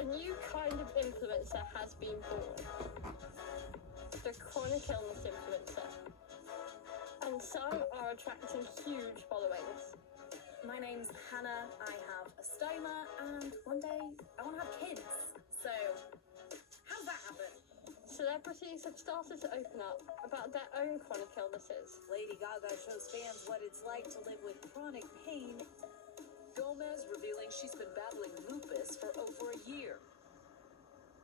A new kind of influencer has been born. The chronic illness influencer. And some are attracting huge followings. My name's Hannah, I have a stoma, and one day I want to have kids. So, how's that happen? Celebrities have started to open up about their own chronic illnesses. Lady Gaga shows fans what it's like to live with chronic pain. Gomez revealing she's been battling lupus for over a year.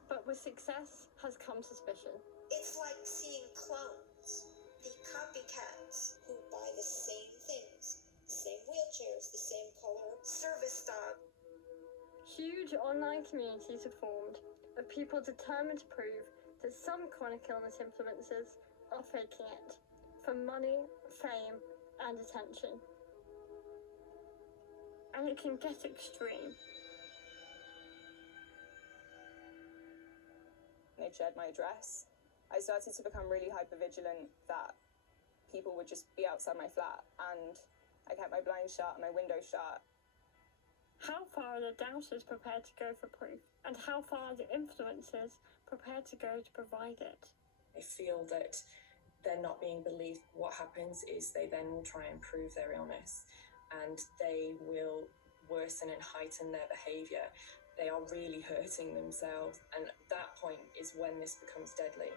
But with success has come suspicion. It's like seeing clones, the copycats who buy the same things, the same wheelchairs, the same color service dog. Huge online communities have formed of people determined to prove that some chronic illness influencers are faking it for money, fame, and attention. And it can get extreme. They'd shared my address. I started to become really hypervigilant that people would just be outside my flat, and I kept my blinds shut and my windows shut. How far are the doubters prepared to go for proof? And how far are the influencers prepared to go to provide it? They feel that they're not being believed. What happens is they then will try and prove their illness, and they will worsen and heighten their behaviour. They are really hurting themselves, and that point is when this becomes deadly.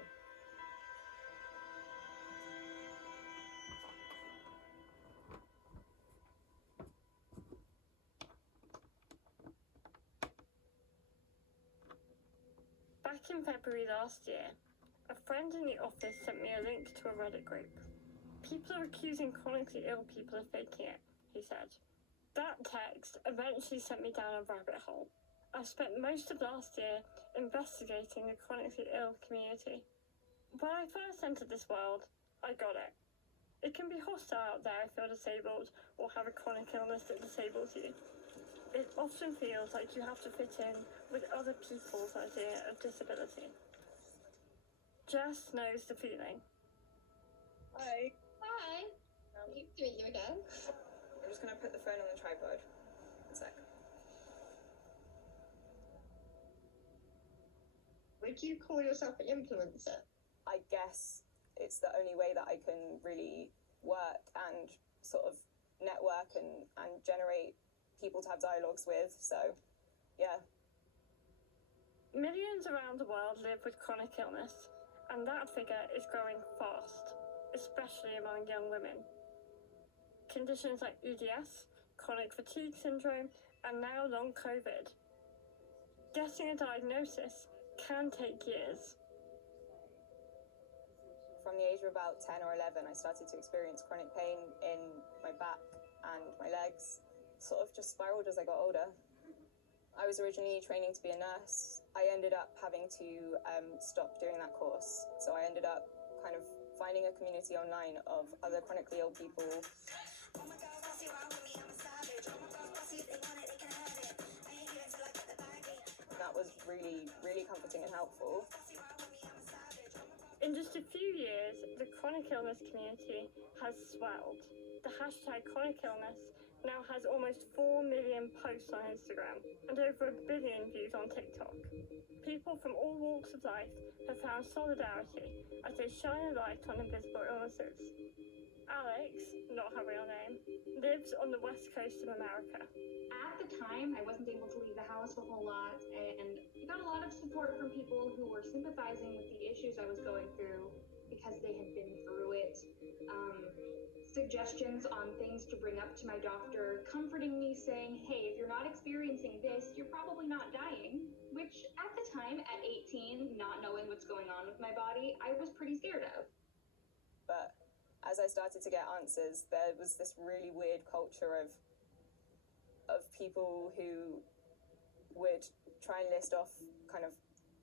Back in February last year, a friend in the office sent me a link to a Reddit group. People are accusing chronically ill people of faking it, he said. That text eventually sent me down a rabbit hole. I spent most of last year investigating the chronically ill community. When I first entered this world, I got it. It can be hostile out there if you're disabled or have a chronic illness that disables you. It often feels like you have to fit in with other people's idea of disability. Jess knows the feeling. Hi. Hi. Nice to meet you again. I'm just going to put the phone on the tripod. One sec. Would you call yourself an influencer? I guess it's the only way that I can really work and sort of network and generate people to have dialogues with, so yeah. Millions around the world live with chronic illness, and that figure is growing fast, especially among young women. Conditions like EDS, chronic fatigue syndrome, and now long COVID. Getting a diagnosis can take years. From the age of about 10 or 11, I started to experience chronic pain in my back and my legs. Sort of just spiraled as I got older. I was originally training to be a nurse. I ended up having to stop doing that course. So I ended up kind of finding a community online of other chronically ill people. That was really, really comforting and helpful. In just a few years, the chronic illness community has swelled. The hashtag chronic illness now has almost 4 million posts on Instagram and over 1 billion views on TikTok. People from all walks of life have found solidarity as they shine a light on invisible illnesses. Alex, not her real name, lives on the west coast of America. At the time, I wasn't able to leave the house a whole lot, and I got a lot of support from people who were sympathizing with the issues I was going through because they had been through it. Suggestions on things to bring up to my doctor, comforting me, saying, hey, if you're not experiencing this, you're probably not dying, which at the time, at 18, not knowing what's going on with my body, I was pretty scared of. But as I started to get answers, there was this really weird culture of people who would try and list off kind of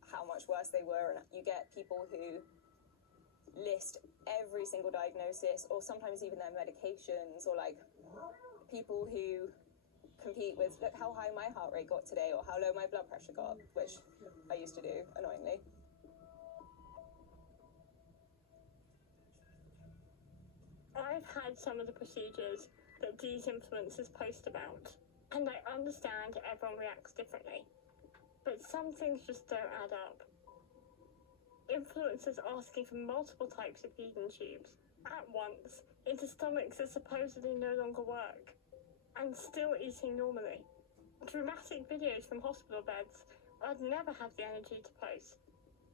how much worse they were, and you get people who list every single diagnosis, or sometimes even their medications, or like people who compete with, look how high my heart rate got today, or how low my blood pressure got, which I used to do, annoyingly. I've had some of the procedures that these influencers post about, and I understand everyone reacts differently. But some things just don't add up. Influencers asking for multiple types of feeding tubes at once into stomachs that supposedly no longer work, and still eating normally. Dramatic videos from hospital beds I'd never have the energy to post.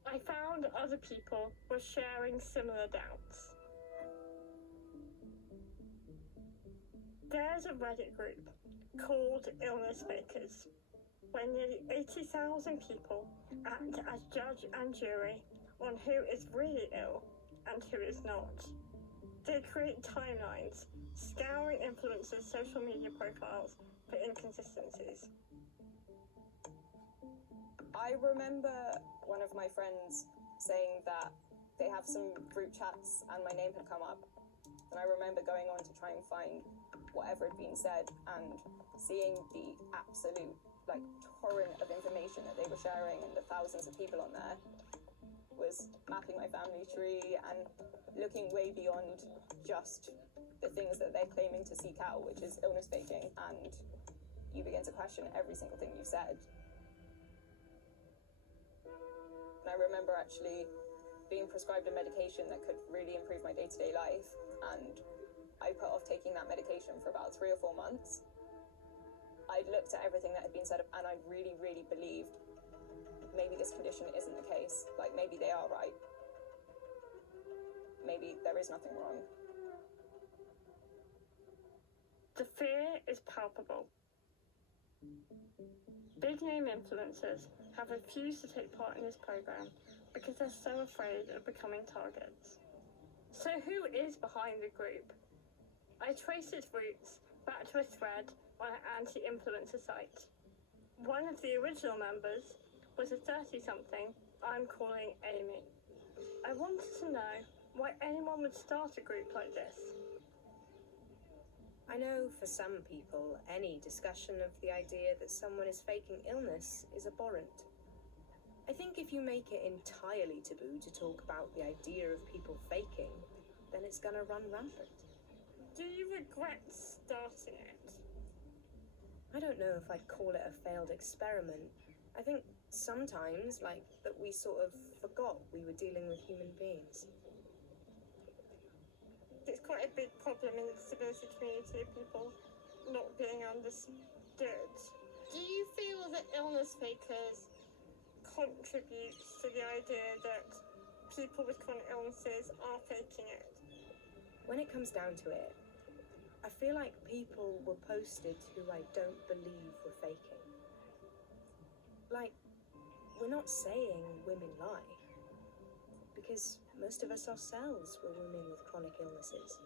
I found other people were sharing similar doubts. There's a Reddit group called Illness Fakers, where nearly 80,000 people act as judge and jury on who is really ill and who is not. They create timelines, scouring influencers' social media profiles for inconsistencies. I remember one of my friends saying that they have some group chats and my name had come up. And I remember going on to try and find whatever had been said and seeing the absolute torrent of information that they were sharing and the thousands of people on there was mapping my family tree and looking way beyond just the things that they're claiming to seek out, which is illness faking, and you begin to question every single thing you've said. And I remember actually being prescribed a medication that could really improve my day-to-day life, and I put off taking that medication for about 3 or 4 months. I'd looked at everything that had been said and I really, really believed maybe this condition isn't the case. Maybe they are right. Maybe there is nothing wrong. The fear is palpable. Big name influencers have refused to take part in this program because they're so afraid of becoming targets. So who is behind the group? I traced its roots back to a thread on an anti-influencer site. One of the original members was a 30-something I'm calling Amy. I wanted to know why anyone would start a group like this. I know for some people, any discussion of the idea that someone is faking illness is abhorrent. I think if you make it entirely taboo to talk about the idea of people faking, then it's gonna run rampant. Do you regret starting it? I don't know if I'd call it a failed experiment. I think sometimes, that we sort of forgot we were dealing with human beings. It's quite a big problem in the disability community of people not being understood. Do you feel that illness fakers contributes to the idea that people with chronic illnesses are faking it? When it comes down to it, I feel like people were posted who I don't believe were faking. We're not saying women lie, because most of us ourselves were women with chronic illnesses.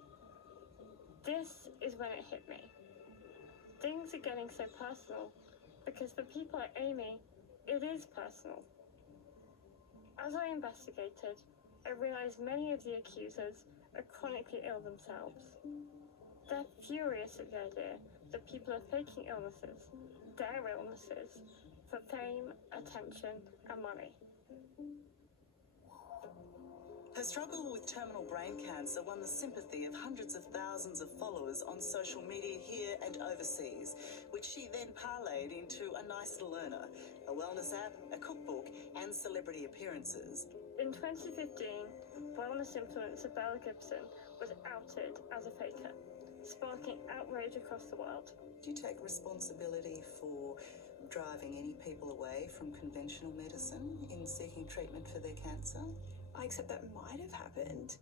This is when it hit me. Things are getting so personal because for people like Amy, it is personal. As I investigated, I realized many of the accusers are chronically ill themselves. They're furious at the idea that people are faking illnesses, their illnesses, for fame, attention, and money. Her struggle with terminal brain cancer won the sympathy of hundreds of thousands of followers on social media here and overseas, which she then parlayed into a nice little earner, a wellness app, a cookbook, and celebrity appearances. In 2015, wellness influencer Belle Gibson was outed as a faker, sparking outrage across the world. Do you take responsibility for driving any people away from conventional medicine in seeking treatment for their cancer? I accept that might have happened.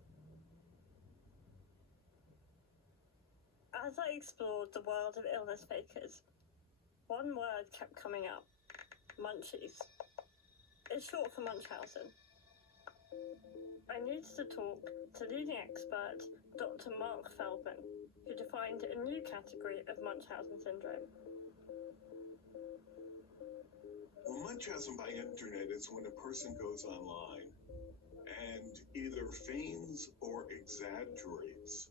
As I explored the world of illness fakers, one word kept coming up: munchies. It's short for Munchausen. I needed to talk to leading expert Dr. Mark Feldman, who defined a new category of Munchausen syndrome. Well, Munchausen by internet is when a person goes online and either feigns or exaggerates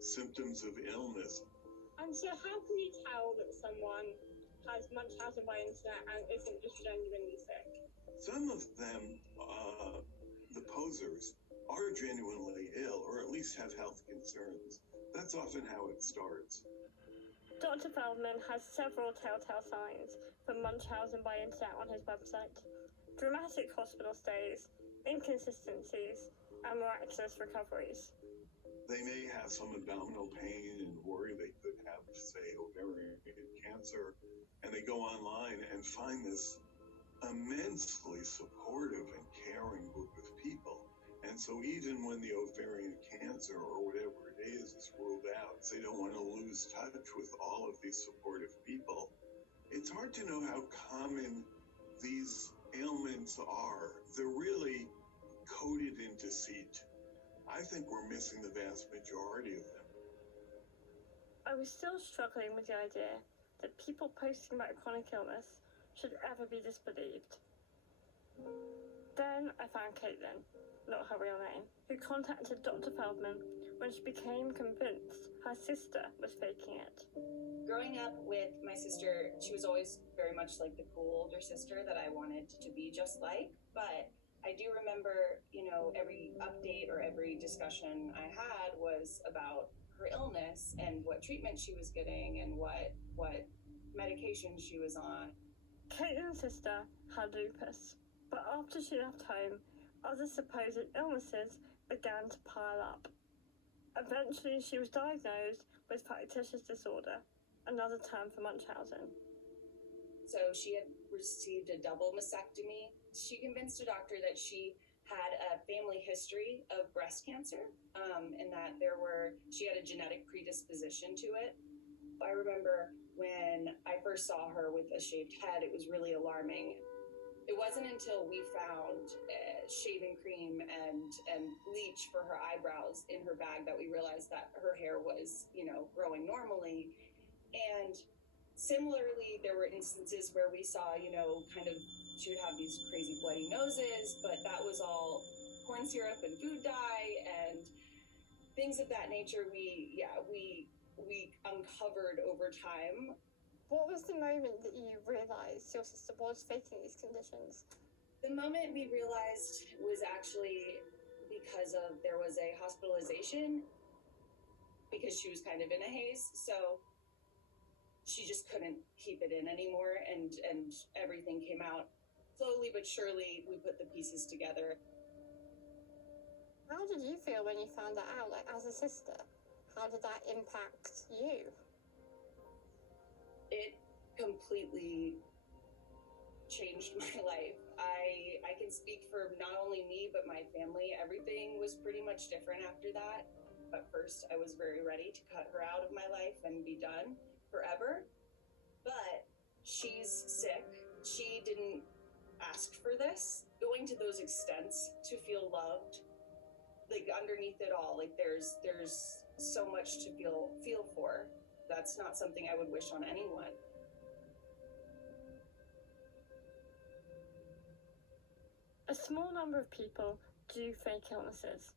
symptoms of illness. And so how can you tell that someone has Munchausen by internet and isn't just genuinely sick? Some of them, the posers, are genuinely ill or at least have health concerns. That's often how it starts. Dr. Feldman has several telltale signs for Munchausen by internet on his website. Dramatic hospital stays, inconsistencies, and miraculous recoveries. They may have some abdominal pain and worry they could have, say, ovarian cancer, and they go online and find this immensely supportive and caring group of people. And so even when the ovarian cancer or whatever it is ruled out, they don't want to lose touch with all of these supportive people. It's hard to know how common these ailments are. They're really coated in deceit. I think we're missing the vast majority of them. I was still struggling with the idea that people posting about chronic illness should ever be disbelieved. Then I found Caitlin, not her real name, who contacted Dr. Feldman when she became convinced her sister was faking it. Growing up with my sister, she was always very much like the cool older sister that I wanted to be just like, but I do remember, every update or every discussion I had was about her illness and what treatment she was getting and what medication she was on. Caitlin's sister had lupus, but after she left home, other supposed illnesses began to pile up. Eventually, she was diagnosed with factitious disorder, another term for Munchausen. So she had received a double mastectomy. She convinced a doctor that she had a family history of breast cancer, and that she had a genetic predisposition to it. I remember when I first saw her with a shaved head, it was really alarming. It wasn't until we found shaving cream and bleach for her eyebrows in her bag that we realized that her hair was, growing normally. And similarly, there were instances where we saw, she would have these crazy bloody noses, but that was all corn syrup and food dye and things of that nature. We uncovered over time. What was the moment that you realised your sister was faking these conditions? The moment we realized was actually because there was a hospitalization because she was kind of in a haze. So she just couldn't keep it in anymore, and everything came out. Slowly but surely, we put the pieces together. How did you feel when you found that out, as a sister? How did that impact you? It completely changed my life. I can speak for not only me, but my family. Everything was pretty much different after that. At first, I was very ready to cut her out of my life and be done forever. But she's sick. She didn't ask for this. Going to those extents to feel loved, underneath it all, there's so much to feel for. That's not something I would wish on anyone. A small number of people do fake illnesses,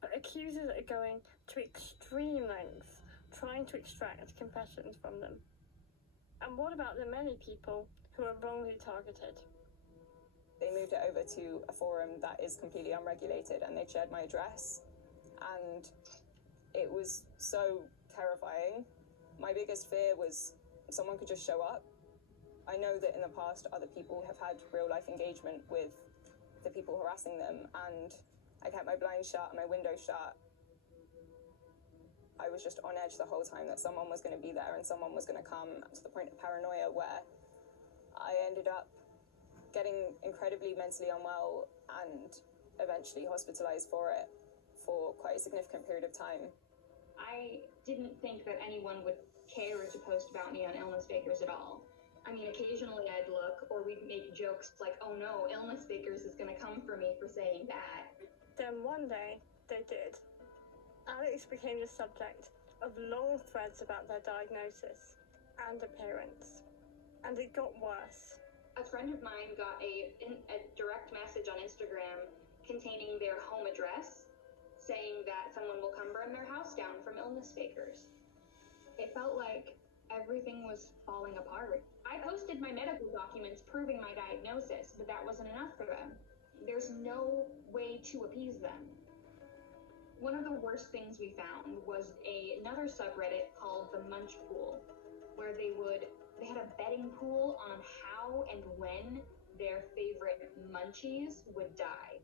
but accusers are going to extreme lengths trying to extract confessions from them. And what about the many people who are wrongly targeted? They moved it over to a forum that is completely unregulated, and they shared my address, and it was so terrifying. My biggest fear was someone could just show up. I know that in the past other people have had real life engagement with the people harassing them, and I kept my blinds shut and my window shut. I was just on edge the whole time that someone was going to be there and someone was going to come, to the point of paranoia where I ended up getting incredibly mentally unwell and eventually hospitalized for it for quite a significant period of time. I didn't think that anyone would care to post about me on Illness Fakers at all. I mean, occasionally I'd look, or we'd make jokes like, oh no, Illness Fakers is gonna come for me for saying that. Then one day, they did. Alex became the subject of long threads about their diagnosis and appearance. And it got worse. A friend of mine got a direct message on Instagram containing their home address, saying that someone will come burn their house down from Illness Fakers. It felt like everything was falling apart. I posted my medical documents proving my diagnosis, but that wasn't enough for them. There's no way to appease them. One of the worst things we found was another subreddit called the Munch Pool. where they had a betting pool on how and when their favorite munchies would die.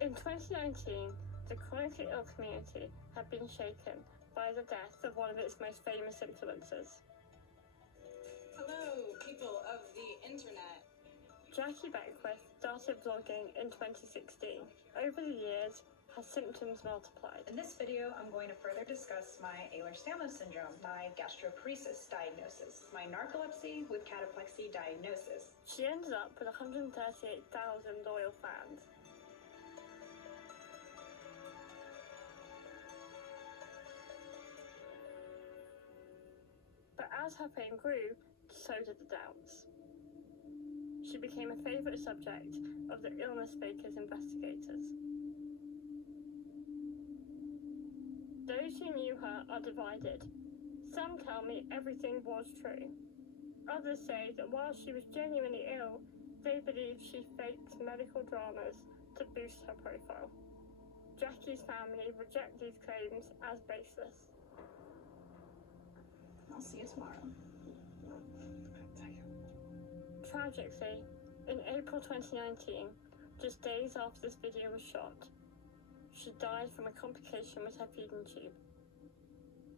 In 2019, the chronically ill community had been shaken by the death of one of its most famous influencers. Hello, people of the internet. Jackie Beckwith started vlogging in 2016. Over the years, her symptoms multiplied. In this video, I'm going to further discuss my Ehlers-Danlos syndrome, my gastroparesis diagnosis, my narcolepsy with cataplexy diagnosis. She ended up with 138,000 loyal fans. But as her fame grew, so did the doubts. She became a favourite subject of the illness fakers' investigators. Those who knew her are divided. Some tell me everything was true. Others say that while she was genuinely ill, they believe she faked medical dramas to boost her profile. Jackie's family reject these claims as baseless. I'll see you tomorrow. Tragically, in April 2019, just days after this video was shot, she died from a complication with her feeding tube.